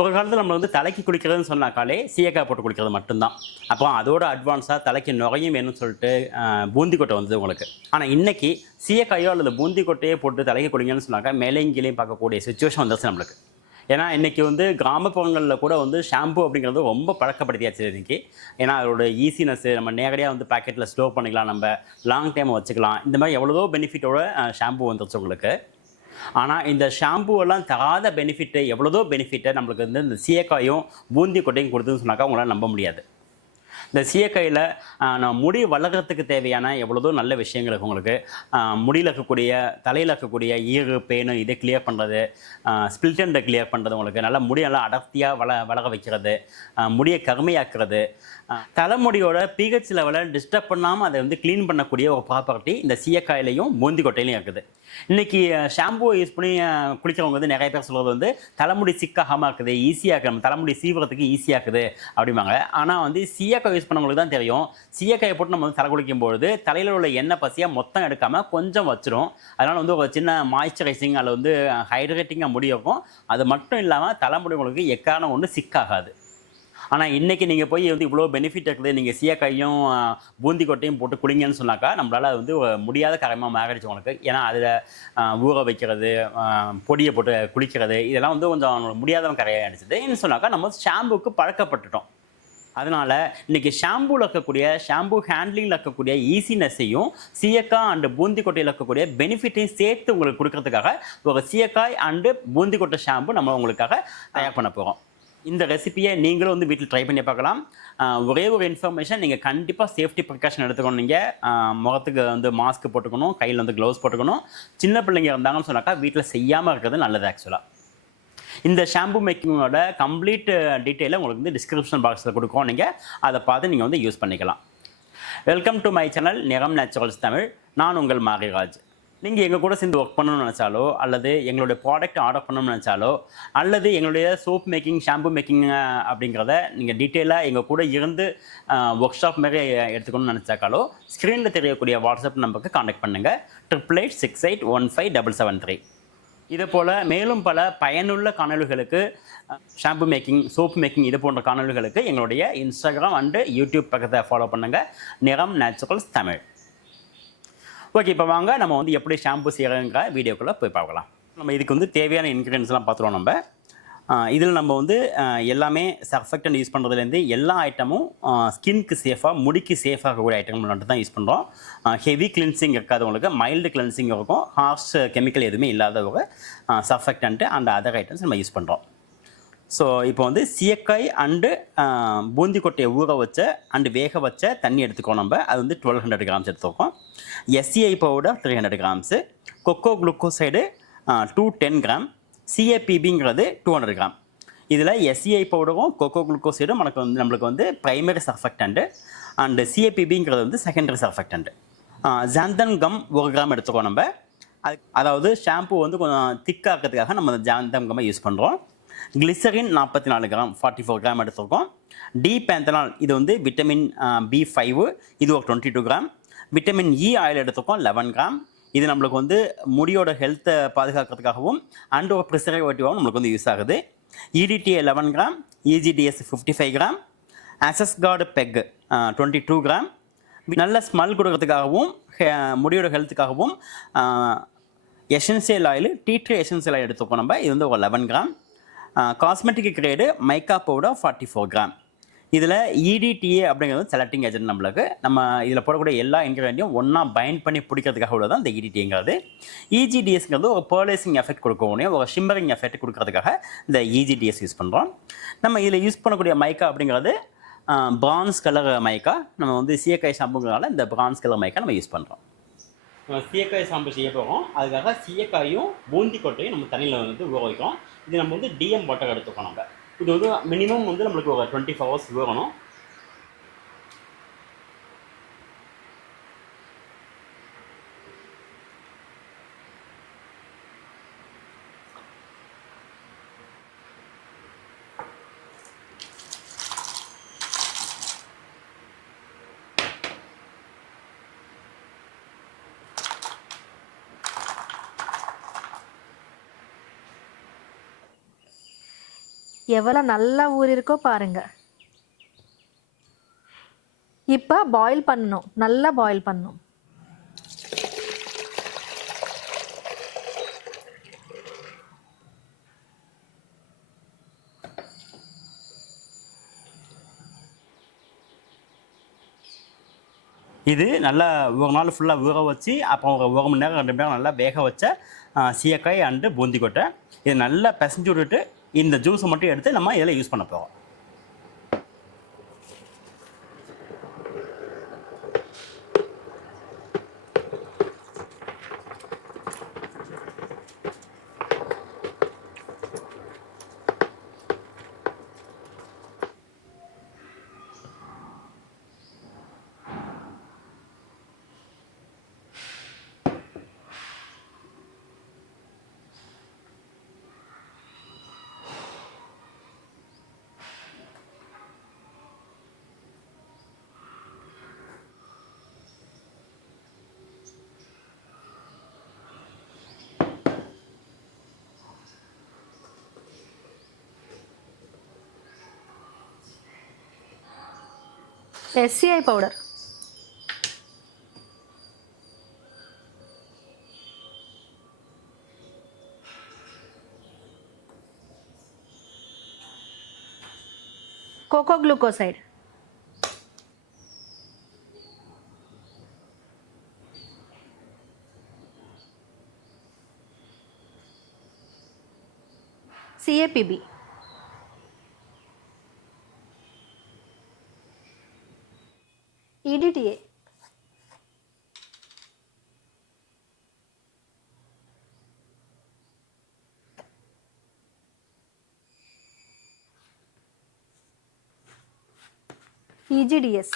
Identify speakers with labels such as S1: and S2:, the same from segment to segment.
S1: ஒரு காலத்தில் நம்ம வந்து தலைக்கு குளிக்கிறதுன்னு சொன்னாக்காலே சீயக்காய் போட்டு குளிக்கிறது மட்டும்தான். அப்போ அதோட அட்வான்ஸாக தலைக்கு நுகையும் வேணும்னு சொல்லிட்டு பூந்தி கொட்டை வந்தது உங்களுக்கு. ஆனால் இன்றைக்கி சீயக்காயோ அல்லது பூந்தி கொட்டையே போட்டு தலைக்கு குளிங்கன்னு சொன்னாக்கா மேலேங்கிலையும் பார்க்கக்கூடிய சுச்சுவேஷன் வந்துருச்சு நம்மளுக்கு. ஏன்னா இன்றைக்கி வந்து கிராமப்புறங்களில் கூட வந்து ஷாம்பு அப்படிங்கிறது ரொம்ப பழக்கப்படுத்தியாச்சு இன்றைக்கி ஏன்னா அதோட ஈஸினஸ் நம்ம நேரடியாக வந்து பாக்கெட்டில் ஸ்டோர் பண்ணிக்கலாம் நம்ம லாங் டைம் வச்சுக்கலாம். இந்த மாதிரி எவ்வளவோ பெனிஃபிட்டோட ஷாம்பு வந்துருச்சு உங்களுக்கு. ஆனால் இந்த ஷாம்பு எல்லாம் தராத பெனிஃபிட்டு எவ்வளோதோ பெனிஃபிட்டை நம்மளுக்கு வந்து இந்த சீயக்காயும் பூந்தி கொட்டையும் கொடுத்துன்னு சொன்னாக்கா உங்களால் நம்ப முடியாது. இந்த சீயக்காயில் நம்ம முடி வளர்கிறதுக்கு தேவையான எவ்வளோதோ நல்ல விஷயங்கள் இருக்குது உங்களுக்கு. முடியில் இருக்கக்கூடிய தலையில் இருக்கக்கூடிய ஈறு பேனு இதை கிளியர் பண்ணுறது ஸ்பில்டண்டை கிளியர் பண்ணுறது உங்களுக்கு. நல்லா முடி நல்லா அடர்த்தியாக வள வளர வைக்கிறது முடியை கருமையாக்குறது. தலைமுடியோட பிஹெச் லெவலை டிஸ்டர்ப் பண்ணாமல் அதை வந்து க்ளீன் பண்ணக்கூடிய ஒரு ப்ராப்பர்ட்டி இந்த சீயக்காயிலையும் பூந்தி கொட்டையிலையும் இருக்குது. இன்னைக்கு ஷாம்புவை யூஸ் பண்ணி குளிக்கிறவங்க வந்து நிறைய பேர் சொல்கிறது வந்து தலைமுடி சிக்காகாமல் இருக்குது ஈஸியாக இருக்குது. தலைமுடி சீவுறதுக்கு ஈஸியாக இருக்குது அப்படிம்பாங்க. ஆனால் வந்து சீயக்காய் யூஸ் பண்ணவங்களுக்கு தான் தெரியும். சீயக்காயை போட்டு நம்ம வந்து தலை குளிக்கும்பொழுது தலையில் உள்ள எண்ணெய் பசியாக மொத்தம் எடுக்காமல் கொஞ்சம் வச்சிரும். அதனால் வந்து ஒரு சின்ன மாய்ஸ்சரைசிங் அதில் வந்து ஹைட்ரேட்டிங்காக முடியும் அது மட்டும் இல்லாமல் தலைமுடி உங்களுக்கு எக்காரணம் ஒன்று சிக்காகாது. ஆனால் இன்றைக்கி நீங்கள் போய் வந்து இவ்வளோ பெனிஃபிட் இருக்குது. நீங்கள் சீயக்காயும் பூந்தி கொட்டையும் போட்டு குளிங்கன்னு சொன்னாக்கா நம்மளால் அது வந்து முடியாத காரியமாக மாறிடுச்சு உங்களுக்கு ஏன்னா அதில் ஊற வைக்கிறது பொடியை போட்டு குளிக்கிறது இதெல்லாம் வந்து கொஞ்சம் முடியாதவன் கரையாகிடுச்சுது என்ன சொன்னாக்கா நம்ம ஷாம்புக்கு பழக்கப்பட்டுட்டோம். அதனால் இன்றைக்கி ஷாம்பூவில் இருக்கக்கூடிய ஷாம்பு ஹேண்ட்லிங்கில் இருக்கக்கூடிய ஈஸினஸையும் சீயக்காய் அண்டு பூந்தி கொட்டையில் இருக்கக்கூடிய பெனிஃபிட்டையும் சேர்த்து உங்களுக்கு கொடுக்கறதுக்காக ஒரு சீயக்காய் அண்டு பூந்தி கொட்டை ஷாம்பு நம்ம உங்களுக்காக தயார் பண்ண போகிறோம் இந்த ரெசிபியை நீங்களும் வந்து வீட்டில் ட்ரை பண்ணி பார்க்கலாம். ஒரே ஒரு இன்ஃபர்மேஷன் நீங்கள் கண்டிப்பாக சேஃப்டி ப்ரிகாஷன் எடுத்துக்கணும். நீங்கள் முகத்துக்கு வந்து மாஸ்க் போட்டுக்கணும் கையில் வந்து க்ளவுஸ் போட்டுக்கணும். சின்ன பிள்ளைங்க இருந்தாங்கன்னு சொன்னாக்கா வீட்டில் செய்யாமல் இருக்கிறது நல்லது ஆக்சுவலாக இந்த ஷாம்பு மேக்கிங்கோட கம்ப்ளீட் டீட்டெயிலை உங்களுக்கு வந்து டிஸ்கிரிப்ஷன் பாக்ஸில் கொடுக்கோம் நீங்கள் அதை பார்த்து நீங்கள் வந்து யூஸ் பண்ணிக்கலாம். Welcome to my channel Niram Naturals Tamil நான் உங்கள் மாரிராஜ். நீங்கள் எங்கள் கூட சேர்ந்து ஒர்க் பண்ணணும்னு நினச்சாலோ அல்லது எங்களுடைய ப்ராடக்ட் ஆர்டர் பண்ணணும்னு நினச்சாலோ அல்லது எங்களுடைய சோப் மேக்கிங் ஷாம்பு மேக்கிங் அப்படிங்கிறத நீங்கள் டீட்டெயிலாக எங்கள் கூட இருந்து ஒர்க் ஷாப் மாதிரி எடுத்துக்கணும்னு நினச்சாக்காலோ ஸ்க்ரீனில் தெரியக்கூடிய வாட்ஸ்அப் நம்பருக்கு காண்டாக்ட் பண்ணுங்கள் triple eight six eight one five double seven three இது போல் மேலும் பல பயனுள்ள காணொலிகளுக்கு ஷாம்பு மேக்கிங் சோப் மேக்கிங் இது போன்ற காணொலிகளுக்கு எங்களுடைய இன்ஸ்டாகிராம் அண்டு யூடியூப் பக்கத்தை ஃபாலோ பண்ணுங்கள் நிறம் நேச்சுரல்ஸ் தமிழ். ஓகே இப்போ வாங்க நம்ம வந்து எப்படி ஷாம்பு செய்கிறங்கிற வீடியோக்குள்ளே போய் பார்க்கலாம். நம்ம இதுக்கு வந்து தேவையான இன்க்ரீடியன்ஸ்லாம் பார்த்துருவோம் நம்ம. இதில் நம்ம வந்து எல்லாமே சர்ஃபெக்டன் யூஸ் பண்ணுறதுலேருந்து எல்லா ஐட்டமும் ஸ்கின்க்கு சேஃபாக முடிக்கு சேஃபாக இருக்கக்கூடிய ஐட்டங்கள் மட்டும் தான் யூஸ் பண்ணுறோம் ஹெவி கிளென்சிங் இருக்காது உங்களுக்கு. மைல்டு கிளென்சிங் இருக்கும். ஹார்ஷ் கெமிக்கல் எதுவுமே இல்லாத ஒரு சர்ஃபெக்டன்ட்டு அந்த அதர் ஐட்டம்ஸ் நம்ம யூஸ் பண்ணுறோம் ஸோ இப்போ வந்து சீயக்காய் அண்டு பூந்தி கொட்டையை ஊற வச்ச அண்டு வேக வச்ச தண்ணி எடுத்துக்கோ நம்ம. அது வந்து twelve hundred grams எடுத்துக்கோம். SCI powder three hundred grams coco glucoside two ten gram சிஏபிபிங்கிறது two hundred gram இதில் எஸ்சிஐ பவுடரும் கொக்கோ குளுக்கோசைடும் நமக்கு வந்து நம்மளுக்கு வந்து ப்ரைமரி சர்ஃபெக்டண்ட்டு அண்டு சிஏபிபிங்கிறது வந்து செகண்டரி சர்ஃபெக்டண்ட்டு ஜாந்தன் கம் ஒரு கிராம் எடுத்துக்கோ நம்ம. அது அதாவது ஷாம்பு வந்து கொஞ்சம் திக்காக்கிறதுக்காக நம்ம ஜாந்தம் கம்மை யூஸ் பண்ணுறோம் கிளிசரின் நாற்பத்தி நாலு கிராம் ஃபார்ட்டி ஃபோர் கிராம் எடுத்திருக்கோம். டி பேந்தனால் இது வந்து விட்டமின் பி ஃபைவ் இது ஒரு twenty two gram. Vitamin E e oil எடுத்துருக்கோம் லெவன் கிராம். இது நம்மளுக்கு வந்து முடியோட ஹெல்த்தை பாதுகாக்கிறதுக்காகவும் அண்ட் ஒரு ப்ரிசர்வேட்டிவாகவும் நம்மளுக்கு வந்து யூஸ் ஆகுது. EDTA eleven gram EGDS fifty five gram. அசஸ்கார்டு பெக் டுவெண்ட்டி டூ கிராம். நல்ல ஸ்மெல் கொடுக்கறதுக்காகவும் முடியோட ஹெல்த்துக்காகவும் essential oil tea tree essential oil எடுத்துக்கோ நம்ம. இது வந்து ஒரு eleven gram. Cosmetic grade mica powder forty four gram இதில் இடிடிஏ அப்படிங்கிறது செலக்டிங் ஏஜென்ட் நம்மளுக்கு. நம்ம இதில் போடக்கூடிய எல்லா இன்கிரீடியும் ஒன்றா பைண்ட் பண்ணி பிடிக்கிறதுக்காக உள்ளதான் இந்த இடிடிங்கிறது இஜிடிஎஸ்ங்கிறது ஒரு பர்லேசிங் எஃபெக்ட் கொடுக்கக்கூடிய ஒரு ஷிம்மரிங் எஃபெக்ட் கொடுக்கறதுக்காக இந்த இஜிடிஎஸ் யூஸ் பண்ணுறோம் நம்ம இதில் யூஸ் பண்ணக்கூடிய மைக்கா அப்படிங்கிறது பிரான்ஸ் கலர் மைக்கா நம்ம வந்து சீயக்காய் ஷாம்புங்கிறனால இந்த பிரான்ஸ் கலர் மைக்கா நம்ம யூஸ் பண்ணுறோம் நம்ம சீயக்காய் சாம்பு செய்ய போகிறோம் அதுக்காக சீயக்காயும் பூந்தி கொட்டையும் நம்ம தண்ணியில் வந்து உபயோகிக்கிறோம் இது நம்ம வந்து டிஎம் வாட்டர் எடுத்துக்கோம் நம்ம இது வந்து மினிமம் வந்து நம்மளுக்கு ஒரு டுவெண்ட்டி ஃபோர் ஹவர்ஸ் வேணும்.
S2: எவ்வளோ நல்லா இருக்கோ பாருங்கள் இப்போ பாயில் பண்ணணும். நல்லா பாயில் பண்ணணும்.
S1: இது நல்லா ஒரு நாள் ஃபுல்லாக ஊற வச்சு அப்புறம் ஒரு ஒரு மணி நேரம் ரெண்டு மணி நேரம் நல்லா வேக வச்ச சீயக்காய் அண்டு பூந்தி கொட்டை. இது நல்லா பிசைஞ்சு விட்டுட்டு இந்த ஜூஸை மட்டும் எடுத்து நம்ம இதில் யூஸ் பண்ண போகிறோம் SCI powder coco glucoside CAPB
S2: SCI powder coco glucoside CAPB EDTA EGDS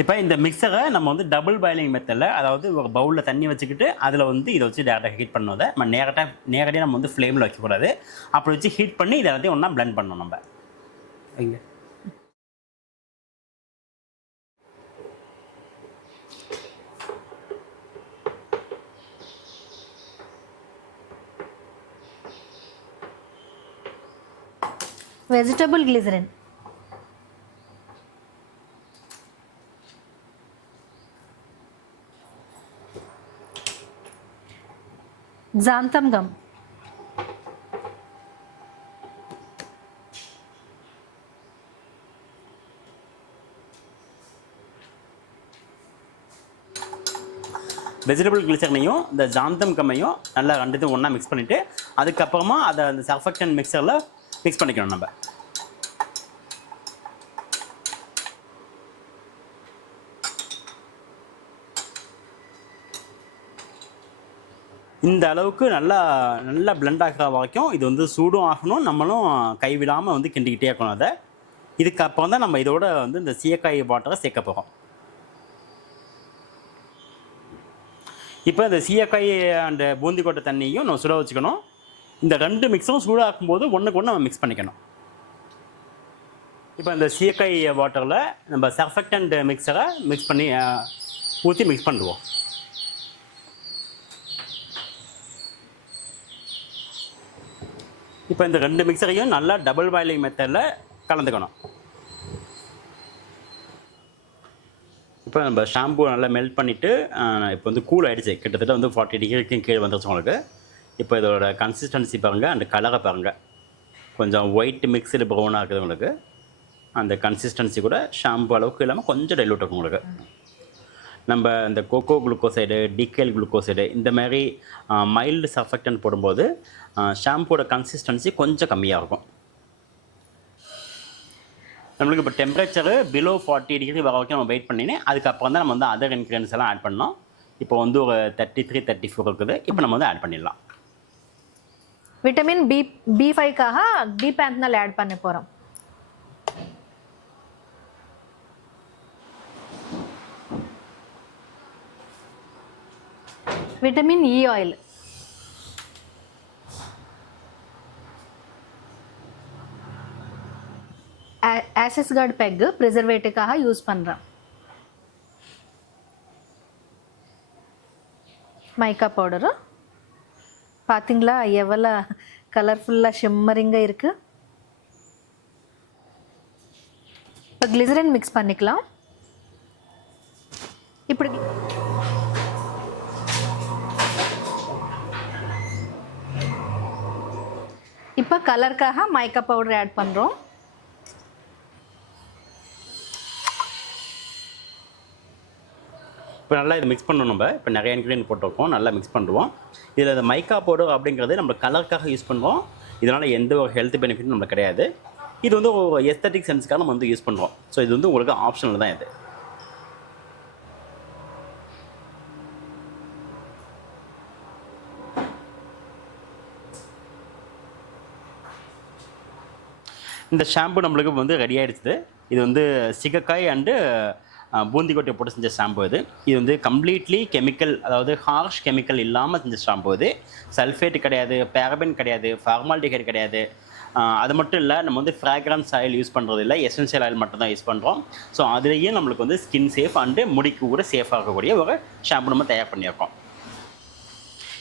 S1: இப்போ இந்த மிக்சரை நம்ம வந்து டபுள் பாயிலிங் மெத்தடில் அதாவது ஒரு பவுலில் தண்ணி வச்சுக்கிட்டு அதில் வந்து இதை வச்சு டேரெக்டாக ஹீட் பண்ணதை நம்ம நேரட்டாக நேரடியாக நம்ம வந்து ஃப்ளேமில் வைக்கக்கூடாது. அப்படி வச்சு ஹீட் பண்ணி இதை எல்லாத்தையும் ஒன்றா blend பண்ணணும் நம்ம. இங்கே.
S2: Vegetable glycerin. Xanthan gum
S1: vegetable கிளிச்சர்னையும் இந்த ஜாந்தம் கம்மையும் நல்லா ரெண்டுத்தையும் ஒன்றா மிக்ஸ் பண்ணிவிட்டு அதுக்கப்புறமா அதை அந்த சர்ஃபெக்டன் மிக்சரில் மிக்ஸ் பண்ணிக்கணும் நம்ம. இந்த அளவுக்கு நல்லா நல்லா பிளெண்ட் ஆகிற வரைக்கும் இது வந்து சூடும் ஆகணும். நம்மளும் கைவிடாமல் வந்து கிண்டிக்கிட்டே இருக்கணும் அதை. இதுக்கப்புறம் தான் நம்ம இதோட வந்து இந்த சீயக்காய் வாட்டரை சேர்க்க போகிறோம் இப்போ இந்த சீயக்காய் அண்ட் பூந்தி கொட்டை தண்ணியும் நம்ம சுட வச்சுக்கணும். இந்த ரெண்டு மிக்ஸும் சூடாக்கும் போது ஒன்றுக்கு ஒன்று நம்ம மிக்ஸ் பண்ணிக்கணும். இப்போ இந்த சீயக்காய் வாட்டரில் நம்ம சர்ஃபெக்டன்ட் மிக்சரை மிக்ஸ் பண்ணி ஊற்றி மிக்ஸ் பண்ணுவோம் இப்போ இந்த ரெண்டு மிக்சரையும் நல்லா டபுள் பாயிலிங் மெத்தடில் கலந்துக்கணும். இப்போ நம்ம ஷாம்பு நல்லா மெல்ட் பண்ணிவிட்டு இப்போ வந்து கூல் ஆகிடுச்சு கிட்டத்தட்ட வந்து ஃபார்ட்டி டிகிரிக்கும் கீழே வந்துருச்சு உங்களுக்கு. இப்போ இதோட கன்சிஸ்டன்சி பாருங்கள் அந்த கலரை பாருங்கள் கொஞ்சம் ஒயிட் மிக்சடு ப்ரௌனாக இருக்குது உங்களுக்கு. அந்த கன்சிஸ்டன்சி கூட ஷாம்பு அளவுக்கு இல்லாமல் கொஞ்சம் டைலூட் இருக்கும் உங்களுக்கு. நம்ம இந்த கோகோ குளுக்கோசைடு டிகேல் குளுக்கோசைடு இந்த மாதிரி மைல்டு சர்ஃபெக்டன் போடும்போது ஷாம்பூட கன்சிஸ்டன்சி கொஞ்சம் கம்மியாக இருக்கும். நம்மளுக்கு இப்போ டெம்பரேச்சரு பிலோ ஃபார்ட்டி டிகிரி வர வரைக்கும் நம்ம வெயிட் பண்ணினேன் அதுக்கப்புறம் தான் நம்ம வந்து அதர் இன்க்ரீடியன்ஸ் எல்லாம் ஆட் பண்ணோம் இப்போ வந்து ஒரு தேர்ட்டி த்ரீ தேர்ட்டி ஃபோர் இருக்குது. இப்போ நம்ம வந்து ஆட் பண்ணிடலாம்.
S2: விட்டமின் பி பி ஃபைவ்க்காக பி பேந்தனால் ஆட் பண்ண போகிறோம் விட்டமின் இ ஆயில் ஆசஸ் கார்டு பெக்கு ப்ரிசர்வேட்டிவ்காக யூஸ் பண்ணுறேன் மைக்கா பவுடரு பார்த்தீங்களா எவ்வளோ கலர்ஃபுல்லாக ஷிம்மரிங்காக இருக்குது இப்போ கிளிசரின் மிக்ஸ் பண்ணிக்கலாம். இப்படி இப்போ கலருக்காக மைக்கா பவுடர் ஆட் பண்ணுறோம்
S1: இப்போ நல்லா இதை மிக்ஸ் பண்ணணும் நம்ம. இப்போ நிறைய இன்க்ரீடியன்ட் போட்டிருக்கோம். நல்லா மிக்ஸ் பண்ணுவோம் இதில் இந்த மைக்கா பவுடர் அப்படிங்கிறது நம்ம கலருக்காக யூஸ் பண்ணுவோம். இதனால் எந்த ஒரு ஹெல்த் பெனிஃபிட்டும் நம்மளுக்கு கிடையாது. இது வந்து ஒரு எஸ்தட்டிக் சென்ஸ்க்காக நம்ம வந்து யூஸ் பண்ணுறோம் ஸோ இது வந்து உங்களுக்கு ஆப்ஷனல் தான் இது. இந்த ஷாம்பு நம்மளுக்கு வந்து ரெடி ஆகிடுச்சிது இது வந்து சிகக்காய் அண்டு பூந்தி கொட்டை போட்டு செஞ்ச ஷாம்பு இது. இது வந்து கம்ப்ளீட்லி கெமிக்கல் அதாவது ஹார்ஷ் கெமிக்கல் இல்லாமல் செஞ்ச ஷாம்பு இது. சல்ஃபேட் கிடையாது பேரபின் கிடையாது ஃபார்மால்டிஹைட் கிடையாது. அது மட்டும் இல்லை நம்ம வந்து ஃப்ராக்ரன்ஸ் ஆயில் யூஸ் பண்ணுறது இல்லை எசென்ஷியல் ஆயில் மட்டும் தான் யூஸ் பண்ணுறோம் ஸோ அதுலேயும் நம்மளுக்கு வந்து ஸ்கின் சேஃப் அண்டு முடிக்கு கூட சேஃபாக இருக்கக்கூடிய ஒரு ஷாம்பு நம்ம தயார் பண்ணியிருக்கோம்.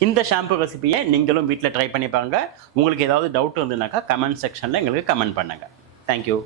S1: இந்த ஷாம்பு ரெசிபியை நீங்களும் வீட்டில் ட்ரை பண்ணி பாருங்கள் உங்களுக்கு ஏதாவது டவுட் இருந்ததுனாக்கா கமெண்ட் செக்ஷனில் எங்களுக்கு கமெண்ட் பண்ணுங்கள் தேங்க்யூ